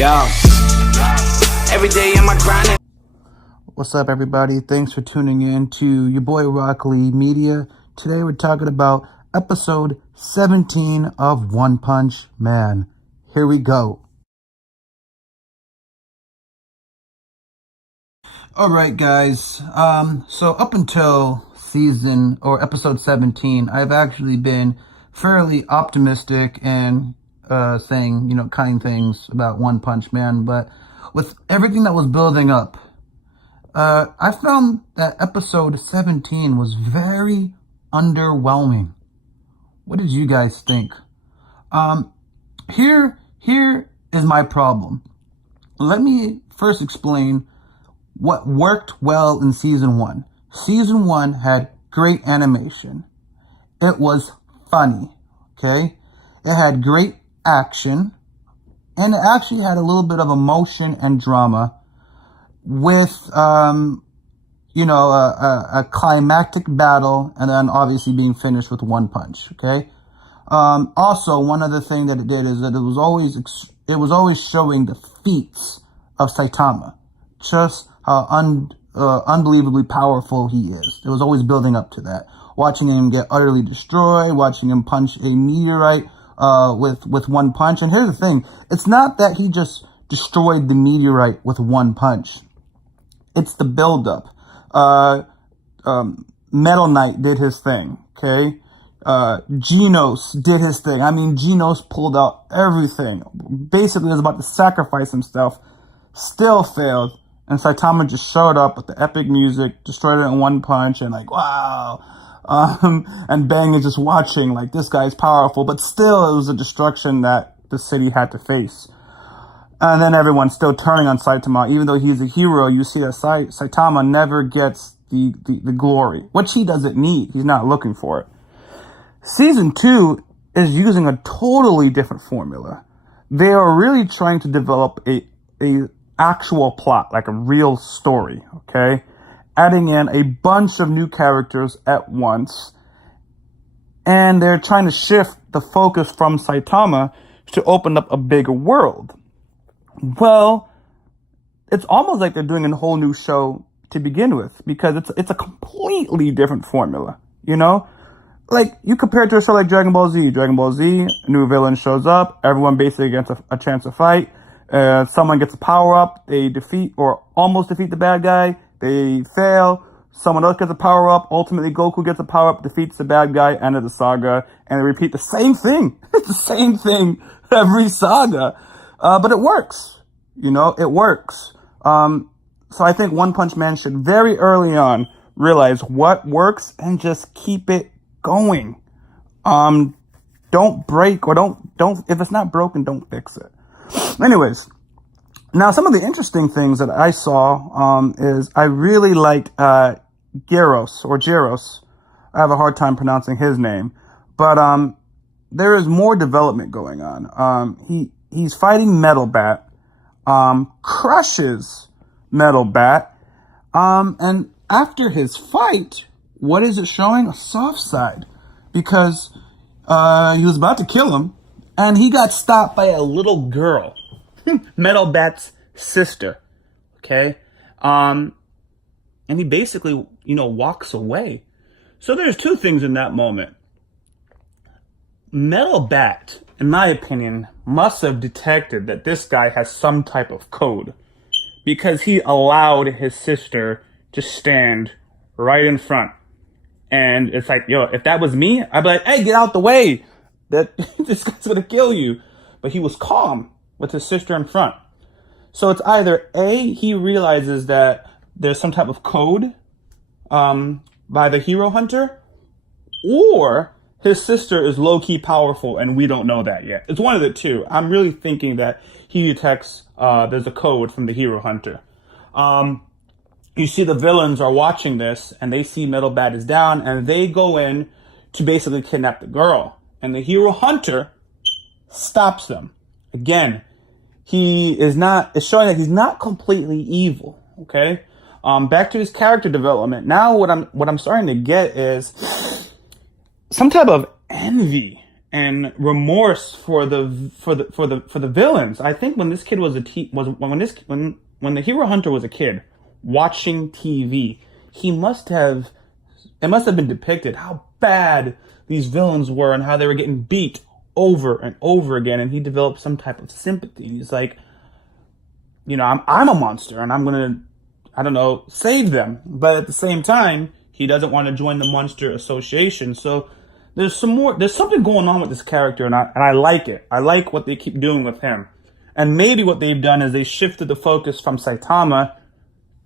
Yo, every day in my grinding. What's up, everybody? Thanks for tuning in to your boy YaBoyRockLee Media. Today we're talking about episode 17 of One Punch Man. Here we go. Alright, guys. So up until episode 17, I've actually been fairly optimistic and saying, kind things about One Punch Man. But with everything that was building up, I found that episode 17 was very underwhelming. What did you guys think? Here is my problem. Let me first explain what worked well in season 1. Season 1 had great animation. It was funny, okay? It had great action, and it actually had a little bit of emotion and drama with, a climactic battle, and then obviously being finished with one punch, okay? Also, one other thing that it did is that it was always showing the feats of Saitama, just how unbelievably powerful he is. It was always building up to that. Watching him get utterly destroyed, watching him punch a meteorite with one punch. And here's the thing, it's not that he just destroyed the meteorite with one punch. It's the buildup. Metal Knight did his thing, okay? Genos did his thing. I mean, Genos pulled out everything. Basically, was about to sacrifice himself. Still failed. And Saitama just showed up with the epic music, destroyed it in one punch, and like, wow. And Bang is just watching, like, this guy's powerful. But still, it was a destruction that the city had to face. And then everyone's still turning on Saitama. Even though he's a hero, you see that Saitama never gets the glory, which he doesn't need. He's not looking for it. Season 2 is using a totally different formula. They are really trying to develop a actual plot, like a real story, okay? Adding in a bunch of new characters at once. And they're trying to shift the focus from Saitama to open up a bigger world. Well, it's almost like they're doing a whole new show to begin with, because it's a completely different formula, Like, you compare it to a show like Dragon Ball Z. Dragon Ball Z, a new villain shows up, everyone basically gets a chance to fight. Someone gets a power-up, they defeat or almost defeat the bad guy, they fail, someone else gets a power-up, ultimately Goku gets a power-up, defeats the bad guy, end of the saga, and they repeat the same thing. It's the same thing every saga. But it works. It works. So I think One Punch Man should very early on realize what works and just keep it going. Don't break, or don't, if it's not broken, don't fix it. Anyways, now some of the interesting things that I saw, is I really liked, Gyros. I have a hard time pronouncing his name, but, there is more development going on. He's fighting Metal Bat, crushes Metal Bat, and after his fight, what is it showing? A soft side, because he was about to kill him, and he got stopped by a little girl, Metal Bat's sister, okay? And he basically, walks away. So there's two things in that moment. Metal Bat, in my opinion, must have detected that this guy has some type of code, because he allowed his sister to stand right in front. And it's like, if that was me, I'd be like, hey, get out the way. That this guy's gonna kill you. But he was calm with his sister in front. So it's either A, he realizes that there's some type of code by the hero hunter, or his sister is low-key powerful and we don't know that yet. It's one of the two. I'm really thinking that he detects there's a code from the hero hunter. You see the villains are watching this, and they see Metal Bat is down, and they go in to basically kidnap the girl. And the hero hunter stops them. Again, it's showing that he's not completely evil, okay? Back to his character development. Now what I'm starting to get is some type of envy and remorse for the villains. I think when this kid was when the Hero Hunter was a kid watching TV, it must have been depicted how bad these villains were and how they were getting beat over and over again, and he developed some type of sympathy. He's like, I'm a monster and I'm gonna, I don't know, save them. But at the same time, he doesn't want to join the Monster Association. So there's something going on with this character, and I like it. I like what they keep doing with him. And maybe what they've done is they shifted the focus from Saitama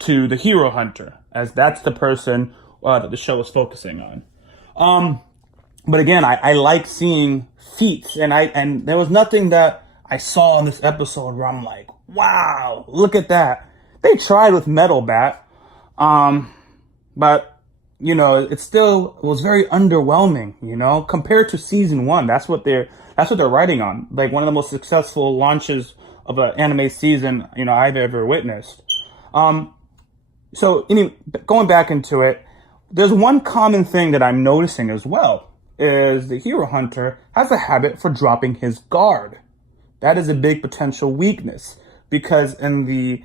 to the Hero Hunter, as that's the person that the show is focusing on. But again, I like seeing feats, and there was nothing that I saw in this episode where I'm like, wow, look at that. They tried with Metal Bat, but it still was very underwhelming, compared to season 1. That's what they're writing on. Like one of the most successful launches of an anime season, I've ever witnessed. So anyway, going back into it, there's one common thing that I'm noticing as well, is the Hero Hunter has a habit for dropping his guard. That is a big potential weakness, because in the,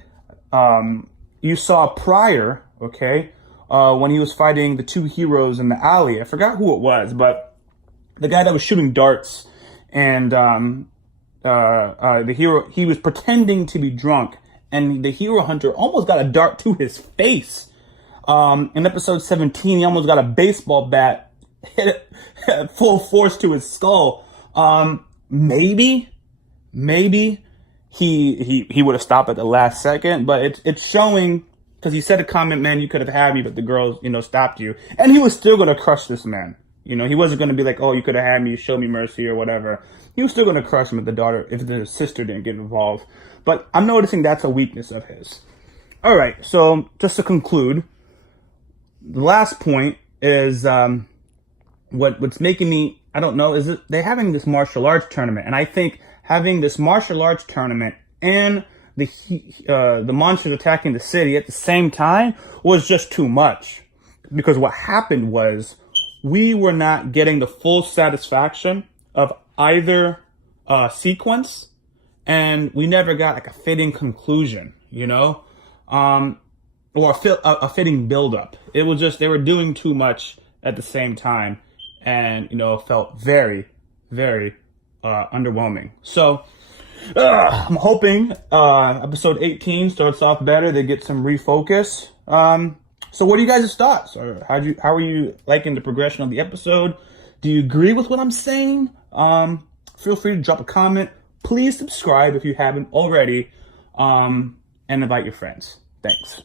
you saw prior, okay, when he was fighting the two heroes in the alley. I forgot who it was, but the guy that was shooting darts, and the hero, he was pretending to be drunk, and the Hero Hunter almost got a dart to his face. In episode 17, he almost got a baseball bat hit at full force to his skull. Maybe he would have stopped at the last second, but it's showing. Because he said a comment, man, you could have had me, but the girls, stopped you. And he was still going to crush this man. He wasn't going to be like, oh, you could have had me, show me mercy or whatever. He was still going to crush him if the sister didn't get involved. But I'm noticing that's a weakness of his. All right, so just to conclude, the last point is what's making me, I don't know, is that they're having this martial arts tournament. And I think having this martial arts tournament and the monsters attacking the city at the same time was just too much. Because what happened was we were not getting the full satisfaction of either sequence, and we never got like a fitting conclusion, or a fitting build-up. It was just, they were doing too much at the same time, and felt very, very underwhelming. So I'm hoping episode 18 starts off better. They get some refocus. So what are you guys' thoughts? Or how are you liking the progression of the episode? Do you agree with what I'm saying? Feel free to drop a comment. Please subscribe if you haven't already. And invite your friends. Thanks.